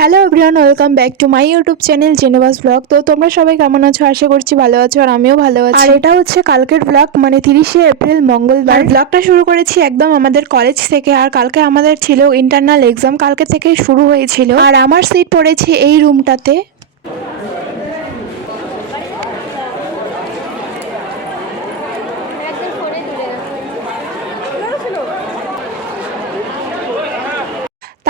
Hello everyone, welcome back to my YouTube channel Geneva's blog. তো তোমরা সবাই কেমন আছো? আশা করছি ভালো আছো, আর আমিও ভালো আছি। আর এটা হচ্ছে কালকের ব্লগ, মানে 30শে এপ্রিল মঙ্গলবার। ব্লগটা শুরু করেছি একদম আমাদের কলেজ থেকে। আর কালকে আমাদের ছিল ইন্টারনাল এক্সাম, কালকে থেকে শুরু হয়েছিল। আর আমার সিট পড়েছে এই রুমটাতে।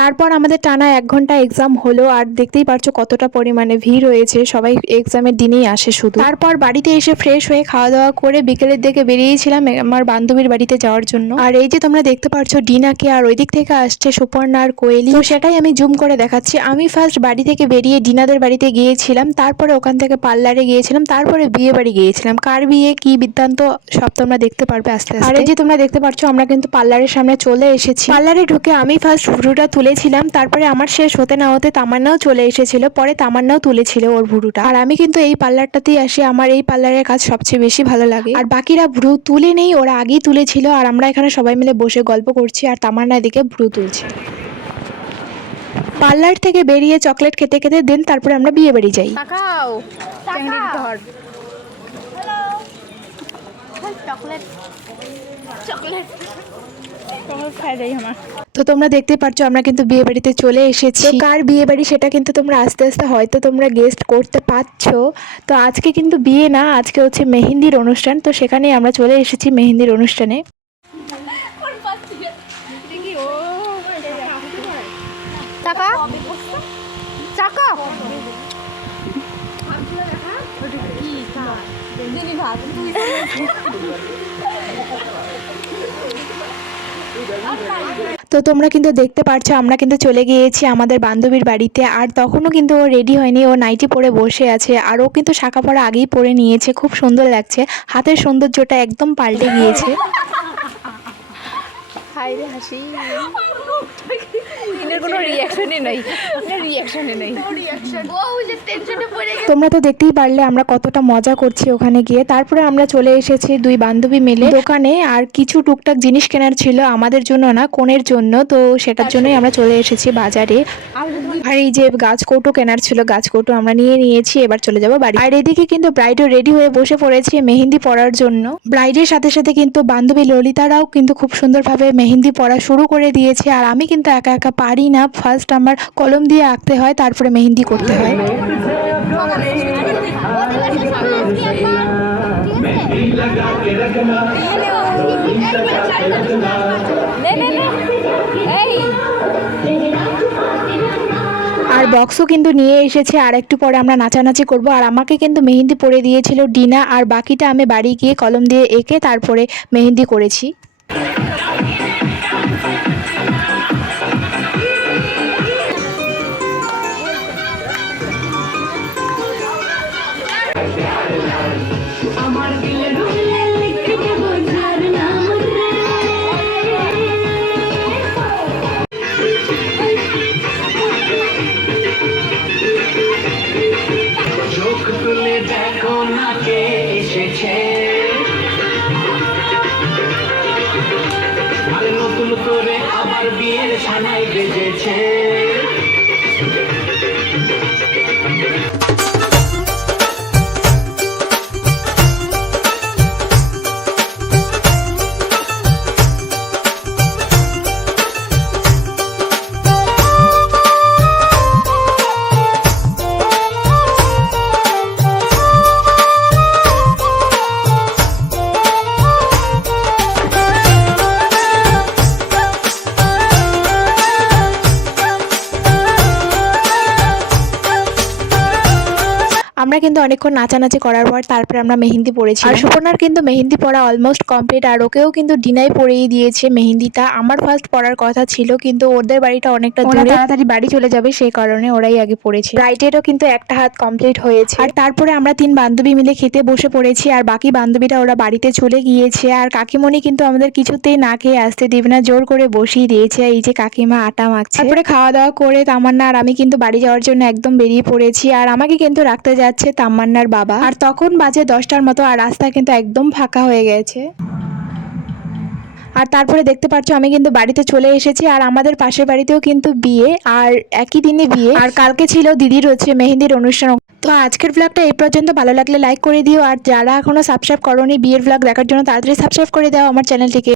তারপর আমাদের টানা 1 ঘন্টা এক্সাম হলো। আর দেখতেই পারছো কতটা পরিমাণে ভিড় হয়েছে, সবাই এক্সামের দিনেই আসে শুধু। তারপর বাড়িতে এসে ফ্রেশ হয়ে খাওয়া দাওয়া করে বিকেলের দিকে বেরিয়েছিলাম আমার বান্ধবীর বাড়িতে যাওয়ার জন্য। আর এই যে তোমরা দেখতে পাচ্ছ ডিনাকে, আর ওই দিক থেকে আসছে সুপর্ণা আর কোয়েলি। তো সেটাই আমি জুম করে দেখাচ্ছি। আমি ফার্স্ট বাড়ি থেকে বেরিয়ে ডিনাদের বাড়িতে গিয়েছিলাম, তারপরে ওখান থেকে পার্লারে গিয়েছিলাম, তারপরে বিয়ে বাড়ি গিয়েছিলাম। কার বিয়ে কি বৃত্তান্ত সব তোমরা দেখতে পারবে আস্তে আস্তে। আর এই যে তোমরা দেখতে পাচ্ছ আমরা কিন্তু পার্লারের সামনে চলে এসেছি। পার্লারে ঢুকে আমি ফার্স্ট ভুরুটা তুলেছিলাম, তারপরে আমার শেষ হতে না হতে তামান্নাও চলে এসেছিল, পরে তামান্নাও তুলেছিল ওর ভুরুটা। আর আমি কিন্তু এই পার্লারটাতেই আসি, আমার এই পার্লারের কাজ সবচেয়ে বেশি ভালো লাগে। আর বাকিরা ভ্রু তুলে নেই, ওরা আগেই তুলেছিল। আর আমরা এখানে সবাই মিলে বসে গল্প করছি, আর তামান্না এদিকে ভ্রু তুলছে। পার্লার থেকে বেরিয়ে চকলেট খেতে খেতে দেন তারপরে আমরা বিয়ে বাড়ি যাই। তো তোমরা দেখতে পাচ্ছ আমরা কিন্তু বিয়ে বাড়িতে চলে এসেছি। কার বিয়ে বাড়ি সেটা কিন্তু তোমরা আস্তে আস্তে হয়তো তোমরা গেস্ট করতে পারছো। তো আজকে কিন্তু বিয়ে না, আজকে হচ্ছে মেহেন্দির অনুষ্ঠান। তো সেখানেই আমরা চলে এসেছি মেহেন্দির অনুষ্ঠানে। তো তোমরা কিন্তু দেখতে পাচ্ছ আমরা কিন্তু চলে গিয়েছি আমাদের বান্ধবীর বাড়িতে। আর তখনও কিন্তু ও রেডি হয়নি, ও নাইটি পরে বসে আছে। আর ও কিন্তু শাঁখা পরা আগেই পরে নিয়েছে, খুব সুন্দর লাগছে। হাতের সৌন্দর্যটা একদম পাল্টে গিয়েছে। তোমরা তো দেখতেই পারলে আমরা কতটা মজা করছি ওখানে গিয়ে। তারপরে আমরা চলে এসেছি দুই বান্ধবী মিলে দোকানে। আর কিছু টুকটাক জিনিস কেনার ছিল, আমাদের জন্য না, কোণের জন্য। তো সেটার জন্যই আমরা চলে এসেছি বাজারে। আর এই যে গাছ কৌটো কেনার ছিল, গাছ কৌটো আমরা নিয়ে নিয়েছি, এবার চলে যাবো বাড়ি। আর এদিকে কিন্তু ব্রাইডও রেডি হয়ে বসে পড়েছে মেহেন্দি পরার জন্য। ব্রাইডের সাথে সাথে কিন্তু বান্ধবী ললিতারাও কিন্তু খুব সুন্দরভাবে মেহেন্দি পরা শুরু করে দিয়েছে। আর আমি কিন্তু একা একা পারি না, ফার্স্ট আমার কলম দিয়ে আঁকতে হয়, তারপরে মেহেন্দি করতে হয়। আর বক্সও কিন্তু নিয়ে এসেছে, আর একটু পরে আমরা নাচানাচি করব। আর আমাকে কিন্তু মেহেন্দি পরে দিয়েছিল ডিনা, আর বাকিটা আমি বাড়ি গিয়ে কলম দিয়ে এঁকে তারপরে মেহেন্দি করেছি। নতুন করে আবার বিয়ের সানাই বেজেছে। আমরা কিন্তু অনেকক্ষণ নাচানাচি করার পর তারপরে আমরা মেহেন্দি পরেছি। আর সুপর্ণার কিন্তু মেহেন্দি পরা অলমোস্ট কমপ্লিট, আর ওকেও কিন্তু ডিনাই পরেই দিয়েছে মেহেন্দিটা। আমার ফার্স্ট পরার কথা ছিল, কিন্তু ওদের বাড়িটা অনেকটা দূরে, তাড়াতাড়ি বাড়ি চলে যাবে সেই কারণে ওরাই আগে পড়েছে। ব্রাইডেরও কিন্তু একটা হাত কমপ্লিট হয়েছে। আর তারপরে আমরা 3 বান্ধবী মিলে খেতে বসে পড়েছি, আর বাকি বান্ধবীরা ওরা বাড়িতে চলে গিয়েছে। আর কাকিমণি কিন্তু আমাদের কিছুতেই না খেয়ে আসতে দিবে না, জোর করে বসিয়ে দিয়েছে। এই যে কাকিমা আটা মাখছে। তারপরে খাওয়া দাওয়া করে তামান্না আর আমি কিন্তু বাড়ি যাওয়ার জন্য একদম বেরিয়ে পড়েছি। আর আমাকে কিন্তু রাখতে যাচ্ছে তামান্নার বাবা। আর তখন বাজে 10টার মতো, আর রাস্তা কিন্তু একদম ফাঁকা হয়ে গেছে। আর তারপরে দেখতে পাচ্ছ আমি কিন্তু বাড়িতে চলে এসেছি, আর আমাদের পাশের বাড়িতেও কিন্তু বিয়ে, আর একই দিনে বিয়ে, আর কালকে ছিল দিদির হচ্ছে মেহেন্দির অনুষ্ঠান। তো আজকের ব্লগটা এই পর্যন্ত, ভালো লাগলে লাইক করে দিও, আর যারা এখনো সাবস্ক্রাইব করোনি বিয়ের ব্লগ দেখার জন্য তাড়াতাড়ি সাবস্ক্রাইব করে দাও আমার চ্যানেলটিকে।